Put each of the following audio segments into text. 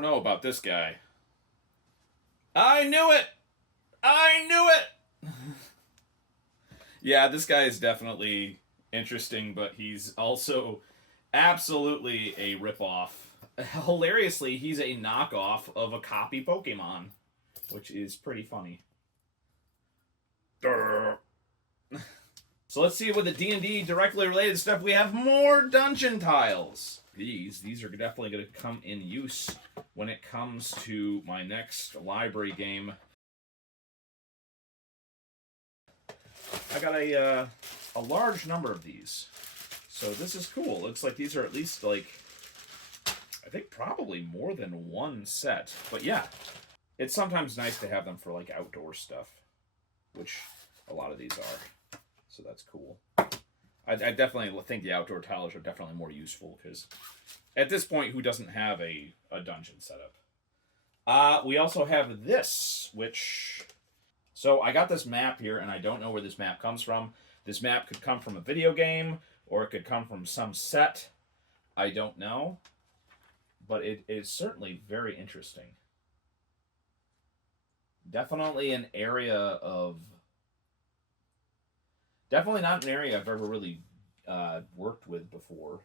don't know about this guy. I knew it! I knew it! Yeah, this guy is definitely interesting, but he's also absolutely a ripoff. Hilariously, he's a knockoff of a copy Pokemon, which is pretty funny. So let's see with the D&D directly related stuff. We have more dungeon tiles. These are definitely going to come in use when it comes to my next library game. I got a large number of these, so this is cool. Looks like these are at least like, I think probably more than one set. But yeah, it's sometimes nice to have them for like outdoor stuff, which a lot of these are. So that's cool. I definitely think the outdoor tiles are definitely more useful because at this point, who doesn't have a dungeon setup? We also have this, which... So I got this map here, and I don't know where this map comes from. This map could come from a video game, or it could come from some set. I don't know. But it is certainly very interesting. Definitely an area of... Definitely not an area I've ever really worked with before.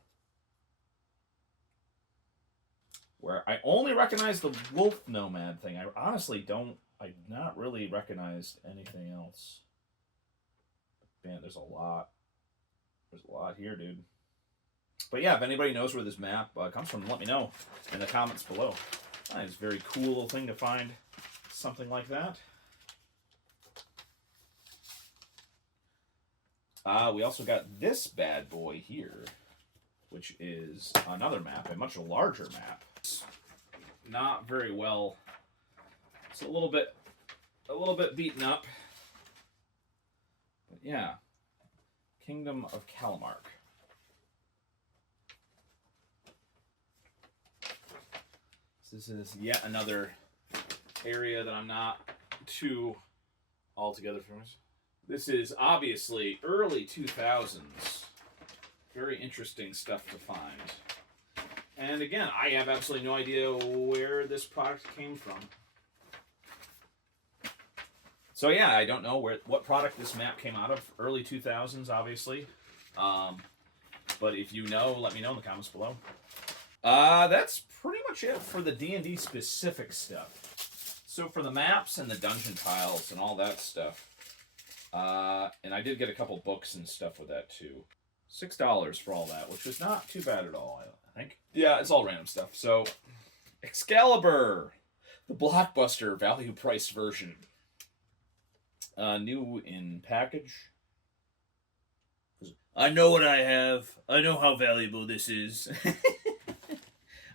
Where I only recognize the wolf nomad thing. I honestly don't... I've not really recognized anything else. Man, there's a lot. There's a lot here, dude. But yeah, if anybody knows where this map comes from, let me know in the comments below. It's a very cool little thing to find something like that. We also got this bad boy here, which is another map, a much larger map. It's not very well. It's a little bit beaten up. But yeah, Kingdom of Calamark. So this is yet another area that I'm not too altogether familiar. This is obviously early 2000s. Very interesting stuff to find. And again, I have absolutely no idea where this product came from. So yeah, I don't know what product this map came out of. Early 2000s, obviously. But if you know, let me know in the comments below. That's pretty much it for the D&D specific stuff. So for the maps and the dungeon tiles and all that stuff, and I did get a couple books and stuff with that too. $6 for all that, which was not too bad at all, I think. Yeah, it's all random stuff. So, Excalibur, the blockbuster value price version. New in package. I know what I have. I know how valuable this is.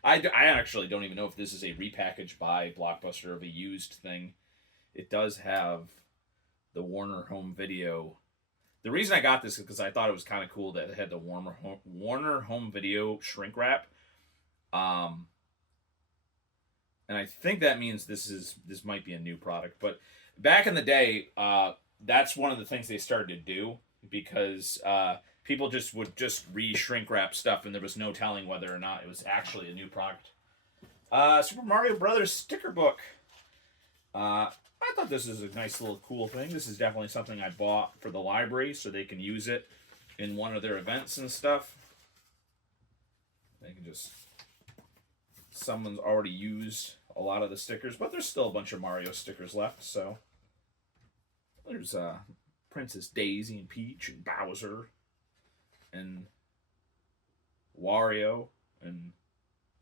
I actually don't even know if this is a repackage by Blockbuster of a used thing. It does have the Warner Home Video. The reason I got this is because I thought it was kind of cool that it had the Warner Home Video shrink wrap. And I think that means this might be a new product. But back in the day, that's one of the things they started to do because people would re-shrink wrap stuff, and there was no telling whether or not it was actually a new product. Super Mario Brothers sticker book. I thought this is a nice little cool thing. This is definitely something I bought for the library so they can use it in one of their events and stuff. They can just... Someone's already used a lot of the stickers, but there's still a bunch of Mario stickers left, so... There's Princess Daisy and Peach and Bowser and Wario and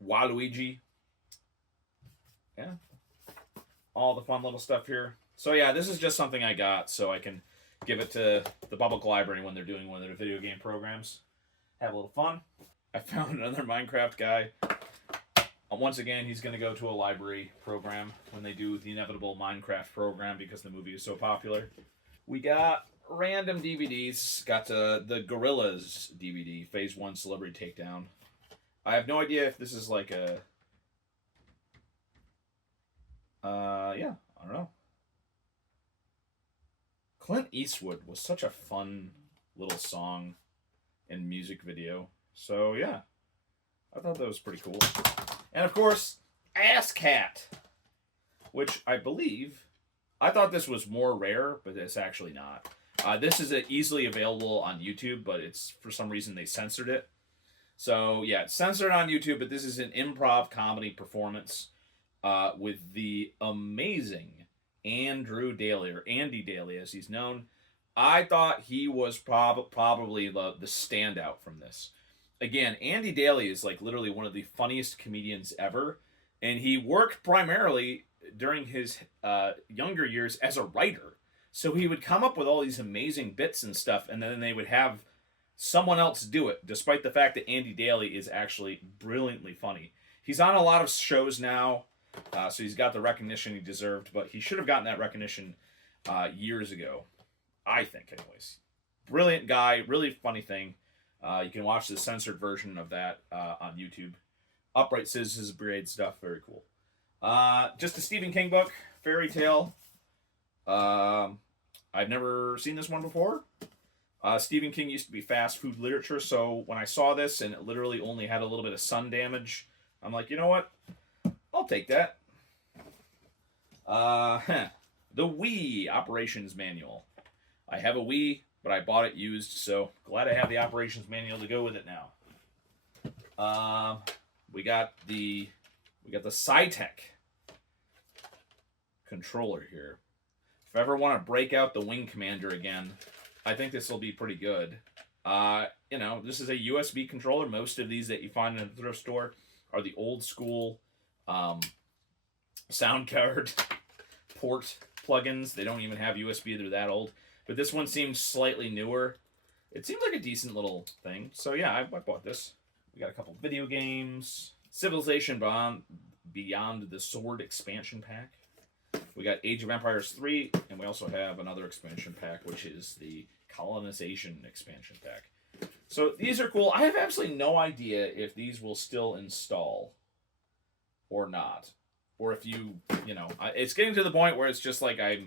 Waluigi. Yeah. All the fun little stuff here. So yeah, this is just something I got so I can give it to the public library when they're doing one of their video game programs. Have a little fun. I found another Minecraft guy. Once again, he's going to go to a library program when they do the inevitable Minecraft program because the movie is so popular. We got random DVDs. Got the Gorillas DVD, Phase 1 Celebrity Takedown. I have no idea if this is like a... yeah, I don't know. Clint Eastwood was such a fun little song and music video. So, yeah. I thought that was pretty cool. And, of course, Ass Cat, which I believe, I thought this was more rare, but it's actually not. This is easily available on YouTube, but it's for some reason they censored it. So yeah, it's censored on YouTube, but this is an improv comedy performance with the amazing Andrew Daly, or Andy Daly as he's known. I thought he was probably the standout from this. Again, Andy Daly is like literally one of the funniest comedians ever, and he worked primarily during his younger years as a writer. So he would come up with all these amazing bits and stuff, and then they would have someone else do it, despite the fact that Andy Daly is actually brilliantly funny. He's on a lot of shows now, so he's got the recognition he deserved, but he should have gotten that recognition years ago, I think, anyways. Brilliant guy, really funny thing. You can watch the censored version of that on YouTube. Upright Citizens Brigade stuff, very cool. Just a Stephen King book, fairy tale. I've never seen this one before. Stephen King used to be fast food literature, so when I saw this and it literally only had a little bit of sun damage, I'm like, you know what? I'll take that. The Wii Operations Manual. I have a Wii, but I bought it used, so glad I have the operations manual to go with it now. We got the SciTech controller here. If I ever want to break out the Wing Commander again, I think this will be pretty good. This is a USB controller. Most of these that you find in a thrift store are the old school sound card port plugins. They don't even have USB. They're that old. But this one seems slightly newer. It seems like a decent little thing. So yeah, I bought this. We got a couple video games. Civilization Beyond the Sword expansion pack. We got Age of Empires 3, and we also have another expansion pack, which is the Colonization expansion pack. So these are cool. I have absolutely no idea if these will still install or not. Or if it's getting to the point where it's just like I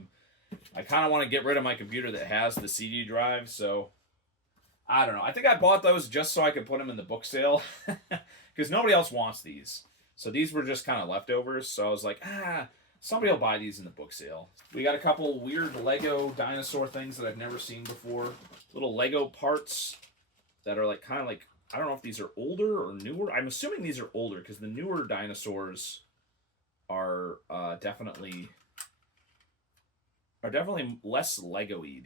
kind of want to get rid of my computer that has the CD drive, so I don't know. I think I bought those just so I could put them in the book sale, because nobody else wants these. So these were just kind of leftovers, so I was like, somebody will buy these in the book sale. We got a couple weird Lego dinosaur things that I've never seen before. Little Lego parts that are kind of like, I don't know if these are older or newer. I'm assuming these are older, because the newer dinosaurs are definitely less Lego-y.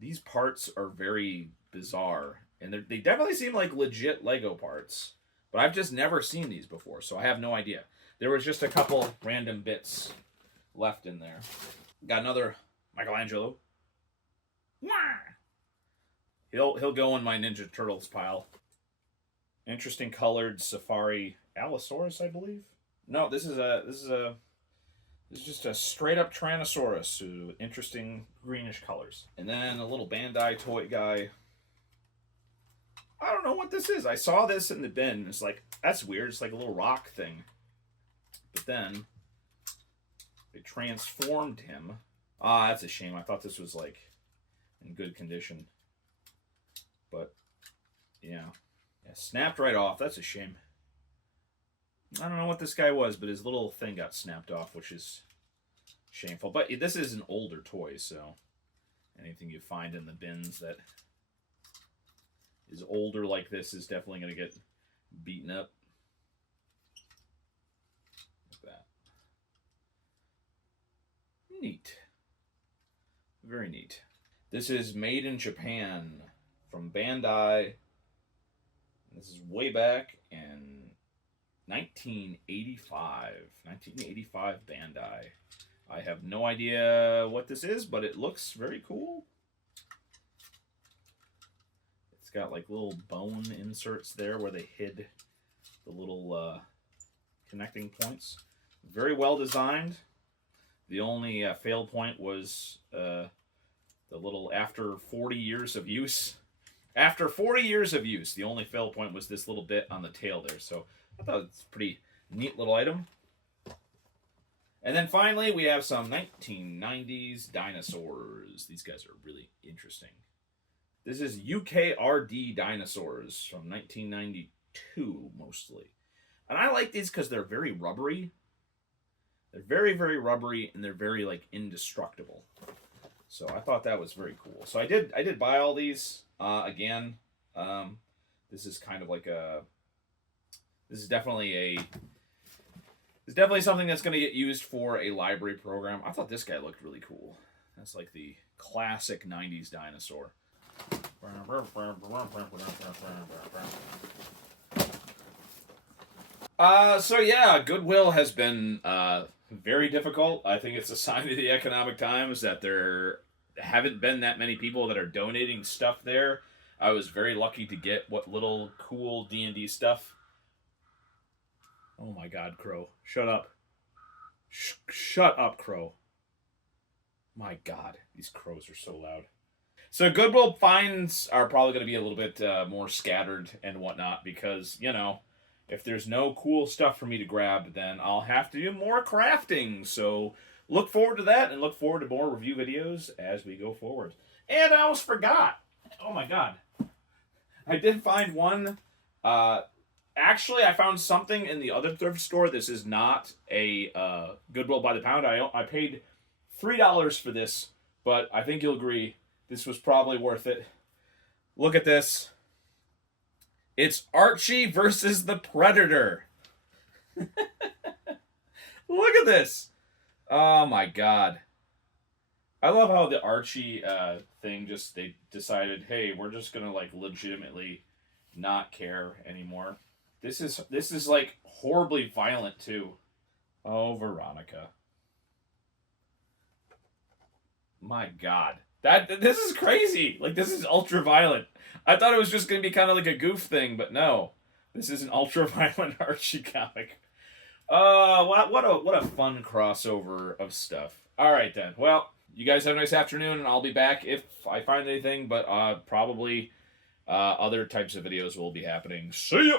These parts are very bizarre, and they definitely seem like legit Lego parts, but I've just never seen these before, so I have no idea. There was just a couple random bits left in there. Got another Michelangelo. He'll go in my Ninja Turtles pile. Interesting colored Safari Allosaurus, I believe. No, this is just a straight up Tyrannosaurus with interesting greenish colors. And then a little Bandai toy guy. I don't know what this is. I saw this in the bin. It's like, that's weird. It's like a little rock thing. But then they transformed him. That's a shame. I thought this was in good condition. But yeah, snapped right off. That's a shame. I don't know what this guy was, but his little thing got snapped off, which is shameful. But this is an older toy, so anything you find in the bins that is older like this is definitely going to get beaten up. Like that. Neat. Very neat. This is made in Japan from Bandai. This is way back in 1985. 1985 Bandai. I have no idea what this is, but it looks very cool. It's got little bone inserts there where they hid the little connecting points. Very well designed. The only fail point was the little after 40 years of use. After 40 years of use, the only fail point was this little bit on the tail there. So I thought it's a pretty neat little item. And then finally, we have some 1990s dinosaurs. These guys are really interesting. This is UKRD dinosaurs from 1992, mostly. And I like these because they're very rubbery. They're very, very rubbery, and they're very, like, indestructible. So I thought that was very cool. So I did buy all these. Again, this is kind of like this is definitely something that's going to get used for a library program. I thought this guy looked really cool. That's like the classic 90s dinosaur. So yeah, Goodwill has been very difficult. I think it's a sign of the economic times that there haven't been that many people that are donating stuff there. I was very lucky to get what little cool D&D stuff. Oh my God, Crow. Shut up. Shut up, Crow. My God, these crows are so loud. So Goodwill finds are probably going to be a little bit more scattered and whatnot because, you know, if there's no cool stuff for me to grab, then I'll have to do more crafting. So look forward to that and look forward to more review videos as we go forward. And I almost forgot. Oh my God. I did find one. Actually, I found something in the other thrift store. This is not a Goodwill by the pound. I paid $3 for this, but I think you'll agree this was probably worth it. Look at this. It's Archie versus the Predator. Look at this. Oh my God. I love how the Archie thing they decided, hey, we're just gonna like legitimately not care anymore. This is like horribly violent too. Oh, Veronica. My God. This is crazy. Like, this is ultra violent. I thought it was just going to be kind of like a goof thing, but no. This is an ultra violent Archie comic. What a fun crossover of stuff. All right then. Well, you guys have a nice afternoon, and I'll be back if I find anything, but probably other types of videos will be happening. See ya.